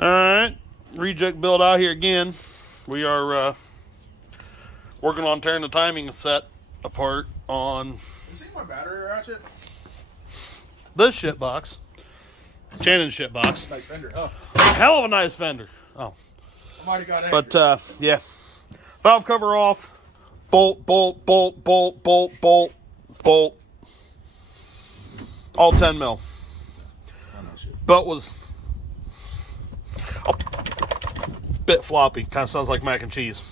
All right, reject build out here again. We are working on tearing the timing set apart on. You see my battery ratchet? This shit box. Channons shit box. Nice fender. Oh, hell of a nice fender. Oh, I might have got angry. but yeah, valve cover off. Bolt, bolt, bolt, bolt, bolt, bolt, bolt. All 10 mil. Belt was a bit floppy. Kind of sounds like mac and cheese.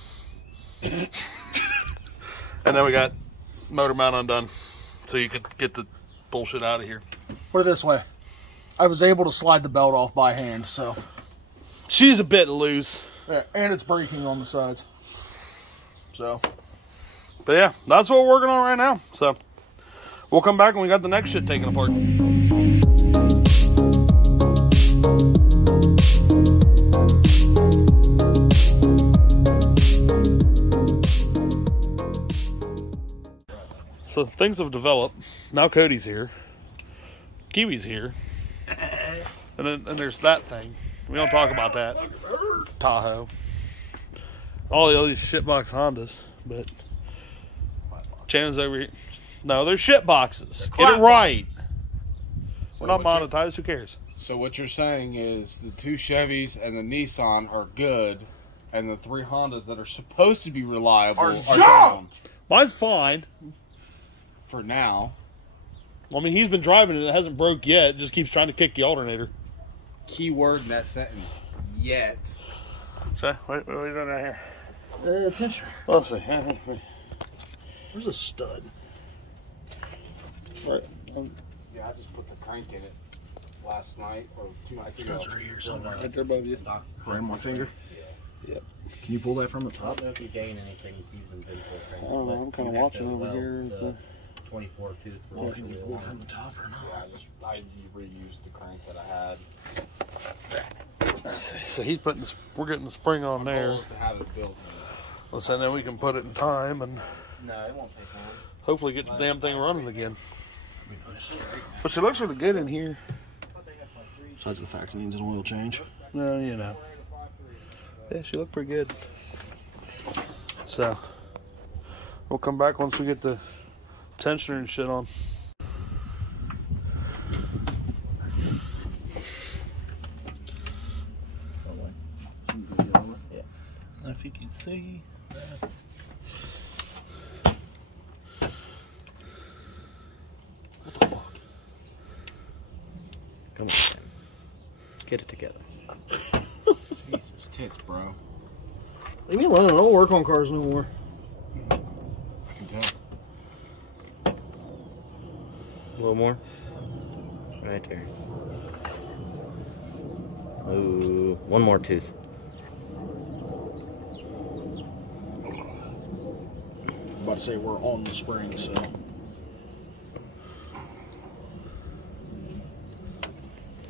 And then we got motor mount undone, so you could get the bullshit out of here. Put it this way. I was able to slide the belt off by hand, so. She's a bit loose. Yeah, and it's braking on the sides. So. But yeah, that's what we're working on right now. So we'll come back when we got the next shit taken apart. So things have developed. Now Cody's here. Kiwi's here. And there's that thing. We don't talk about that. Tahoe. All these shitbox Hondas. But Channons over here. No, they're shit boxes. Get it right. We're not monetized. Who cares? So what you're saying is the 2 Chevys and the Nissan are good, and the 3 Hondas that are supposed to be reliable are down. Mine's fine. For now. I mean, he's been driving it. It hasn't broke yet. It just keeps trying to kick the alternator. Key word in that sentence. Yet. So, what are you doing out here? Attention. Let's see. There's a stud. Right. Yeah, I just put the crank in it last night or 2 nights ago. Studs are here somewhere. Right there above you. Right on my finger? Yeah. Yep. Can you pull that from the I top? don't know if you gain anything using pinhole cranks. I don't know. I'm kind of watching over here. 24 tooth. Oh, can you pull from the top or not? Yeah, I reused the crank that I had. So he's putting this, we're getting the spring on there. To have it built. So then we can put it in time and No, it won't take long. hopefully get the damn thing running again. Be nice. But she looks really good in here. Besides the fact it needs an oil change. No, you know. Yeah, she looked pretty good. So we'll come back once we get the tensioner and shit on. Yeah. If you can see. What the fuck? Come on, man. Get it together. Jesus tits, bro. Leave me alone. I don't work on cars no more. I can tell. A little more. Right there. Ooh, one more tooth. I'm about to say we're on the spring, so.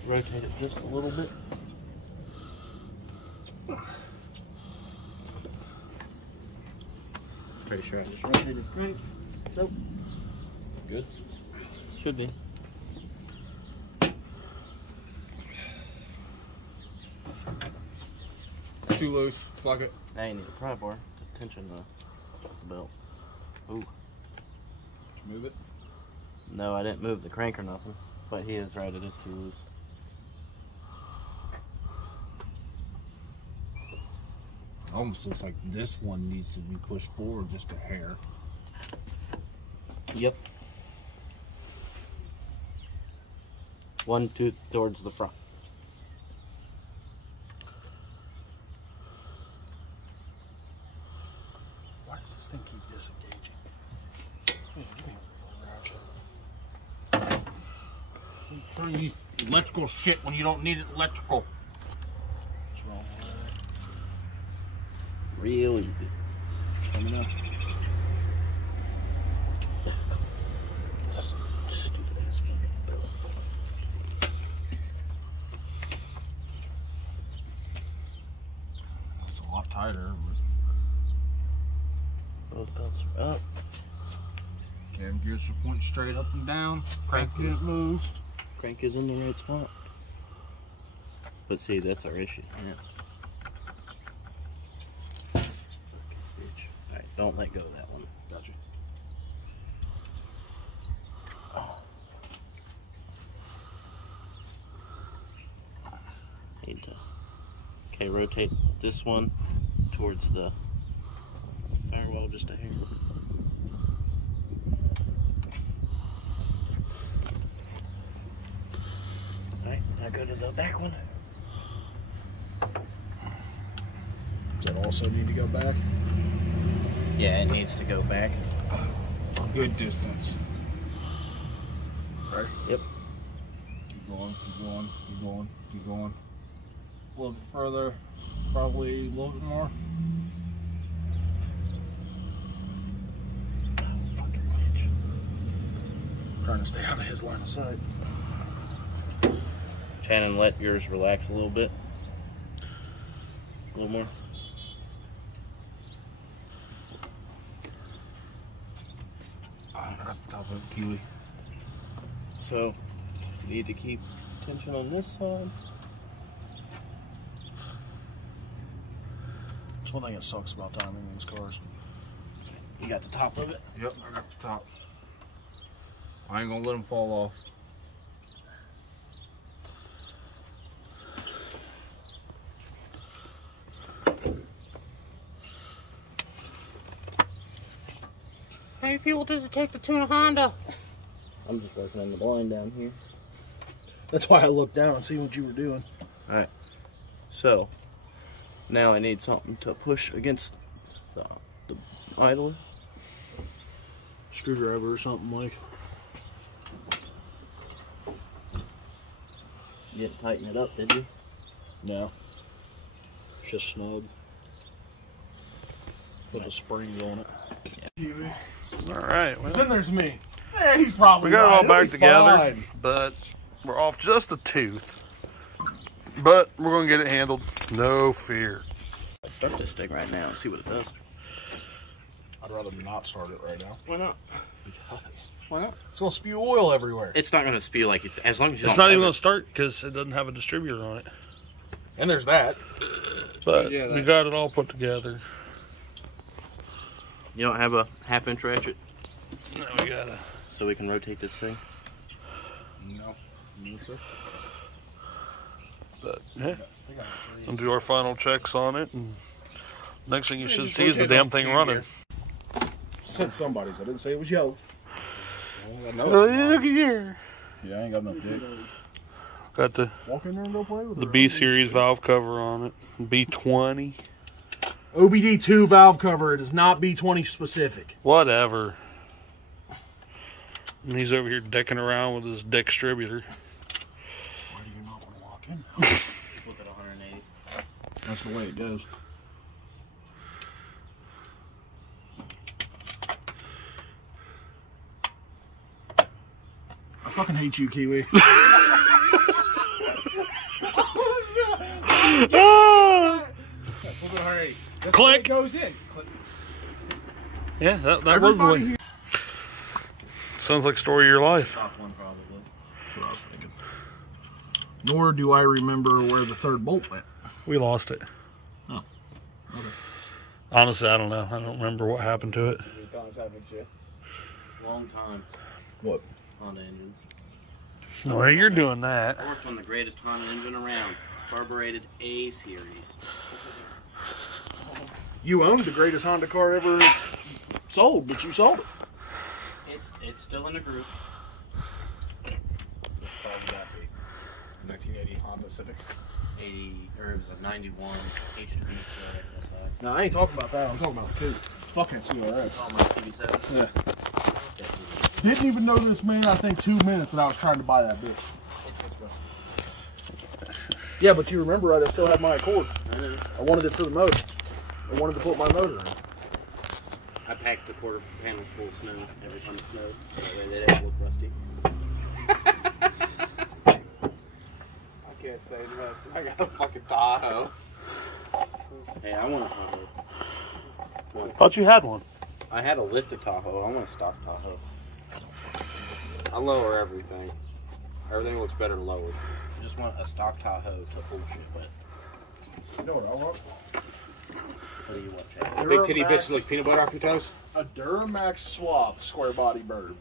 Rotate it just a little bit. Pretty sure I just rotated right. Nope. Good. Should be. Too loose. Fuck it. Now you need a pry bar to tension the belt. Ooh. Did you move it? No, I didn't move the crank or nothing. But he is right, it is too loose. Almost looks like this one needs to be pushed forward just a hair. Yep. One tooth towards the front. Why does this thing keep disengaging? Don't use electrical shit when you don't need it electrical. What's wrong with that? Real easy. Let me know. Stupid ass fucking belt. It's a lot tighter. Both belts are up. Cam gears are pointing straight up and down. Crank is moved. Crank is in the right spot. But see, that's our issue. Yeah. Alright, don't let go of that one. Gotcha. Need to. Okay, rotate this one towards the firewall just a hair. Alright, now go to the back one. Does that also need to go back? Yeah, it needs to go back. Good distance. Right? Yep. Keep going, keep going, keep going, keep going. A little bit further, probably a little bit more. Trying to stay out of his line of sight. Channon, let yours relax a little bit. A little more. At the top of the kiwi. So, you need to keep tension on this side. That's one thing that sucks about timing these cars. You got the top of it? Yep, I got the top. I ain't gonna let them fall off. How many fuel does it take to tune a Honda? I'm just working on the blind down here. That's why I looked down and see what you were doing. Alright. So, now I need something to push against the idler. Screwdriver or something like. You didn't tighten it up, did you? No. It's just snug. Put the springs on it. All right. Well, Then there's me. Hey, he's probably we got it all right. back He'll be together, fine. but we're off just a tooth. But we're going to get it handled. No fear. Let's start this thing right now and see what it does. I'd rather not start it right now. Why not? Because why not? It's gonna spew oil everywhere. It's not going to spew like as long as you It's don't not even have going to start because it doesn't have a distributor on it. And there's that. But Yeah, we got it all put together. You don't have a 1/2 inch ratchet, Now we got to. so we can rotate this thing. No. No, sir. But yeah, we'll do our final checks on it, and next thing you should see is the damn thing running. Said somebody's. I didn't say it was yours. Look here. Yeah, I ain't got enough dick. Got the Walk in there and go play with the her. B series valve cover on it. B20. OBD2 valve cover. It is not B20 specific. Whatever. And he's over here decking around with his distributor. Why do you not want to walk in? Flip it 180. That's the way it goes. I fucking hate you, Kiwi. Click. Goes in. Click. Yeah, that was the way. Sounds like story of your life. Top one probably. That's what I was thinking. Nor do I remember where the third bolt went. We lost it. Oh. Okay. Honestly, I don't know. I don't remember what happened to it. Long time. What? Honda engines. No, you're doing that. I worked on the greatest Honda engine around. Carbureted A series. You owned the greatest Honda car ever sold, but you sold it. It's still in the group. 1980 Honda Civic. 80, or it was a 91 HTV CRX SI. No, I ain't talking about that. I'm talking about the kid. Fucking CRX. It's all my CB7. Yeah. Didn't even know this man, I think, 2 minutes that I was trying to buy that bitch. It's rusty. Yeah, but you remember right, I still have my Accord. I know. I wanted it for the motor. I wanted to put my motor in. I packed the quarter panel full of snow every time it snowed, so that way they didn't look rusty. I can't say that. I got a fucking Tahoe. Hey, I want a Tahoe. Thought you had one. I had a lifted Tahoe. I want a stock Tahoe. I lower everything. Everything looks better lowered. just want a stock Tahoe to pull shit with. You know what I want? What do you want, Chad? Big titty bitches like peanut butter off your toes? A Duramax swap square body bird.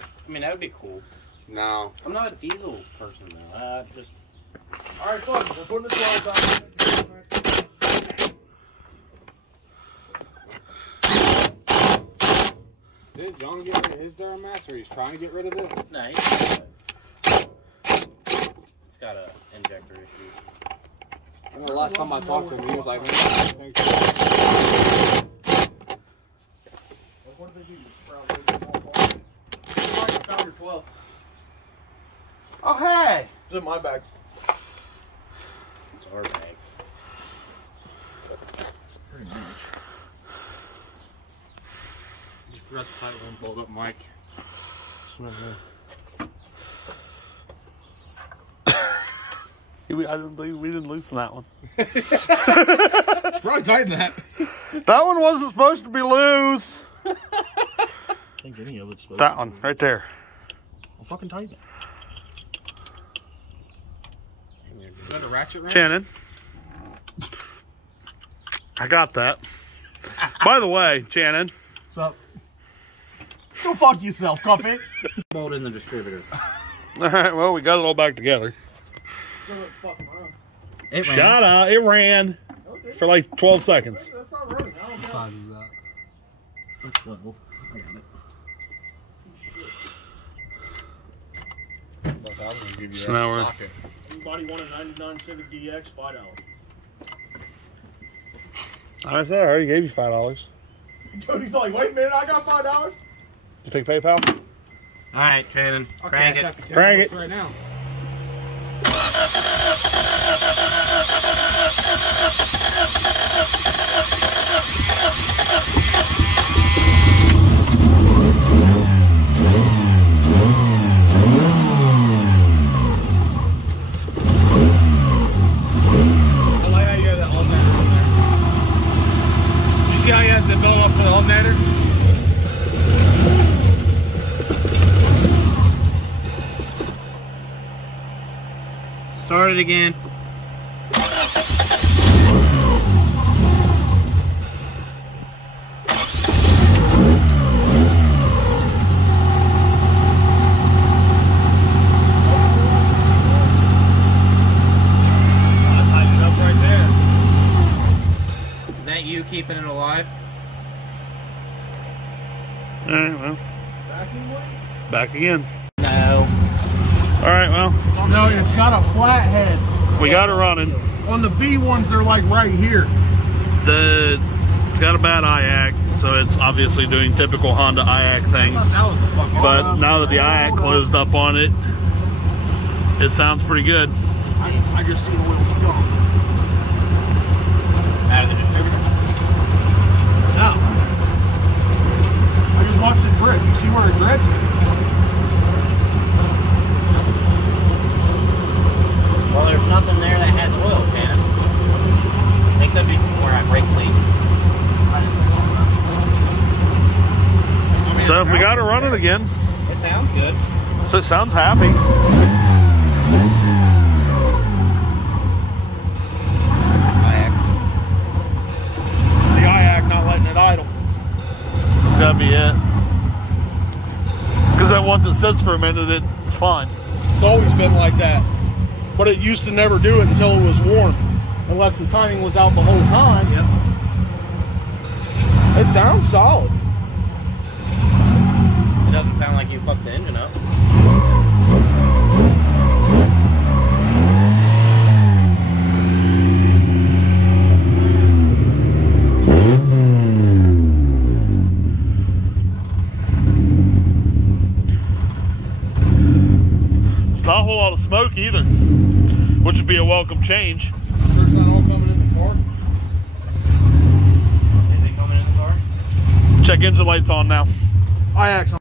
I mean, that would be cool. No. I'm not a diesel person though. Just. All right, fuck it. We're putting the 12 back. Did John get rid of his Duramax, or he's trying to get rid of it? No, it's got a injector issue. And the last time I talked to him, he was like, What did they do? Sprout it? Found your 12. oh, hey! It's in my bag. It's our bag. Pretty much. Just forgot to tighten one bolt up, Mike. We didn't loosen that one. Probably tighten that. That one wasn't supposed to be loose. I think any of it's supposed That one, right there. I'll fucking tighten it. Is that a ratchet wrench? Shannon. I got that. By the way, Shannon. What's up? Go fuck yourself, Coffee. Bolt in the distributor. All right, well, we got it all back together. It ran. Shut up. It ran for like 12 seconds. That's not running. I don't know. What size is that? That's 12. I got it. I was going to give you So now we're- socket. Anybody want a 99 Civic DX? $5. I said I already gave you $5. Cody's like, wait a minute, I got $5. You take PayPal? All right, Shannon. Crank it. Crank it. Right now. I like how you have that alternator in there. You see how he has it built up for the alternator? Start it again. Is that you keeping it alive? All right, well. Back again. No. All right, well. No, it's got a flat head. We got it running. On the B ones, they're like right here. It's got a bad IAC, so it's obviously doing typical Honda IAC things. But now that the IAC closed up on it, it sounds pretty good. I just see the wheels go. Out of the distributor? No. I just watched it drift. You see where it drifts? Well, there's nothing there that has oil, Shannon. I think that'd be where I brake clean. So we got it running again. It sounds good. So it sounds happy. The IAC not letting it idle. That's gotta be it. Because then once it sits for a minute, it's fine. It's always been like that. But it used to never do it until it was warm. Unless the timing was out the whole time. Yep. It sounds solid. It doesn't sound like you fucked the engine up. Not a whole lot of smoke either, which would be a welcome change. Sure it's not all coming in the car? Is it coming in the car? Check engine lights on now. IAC's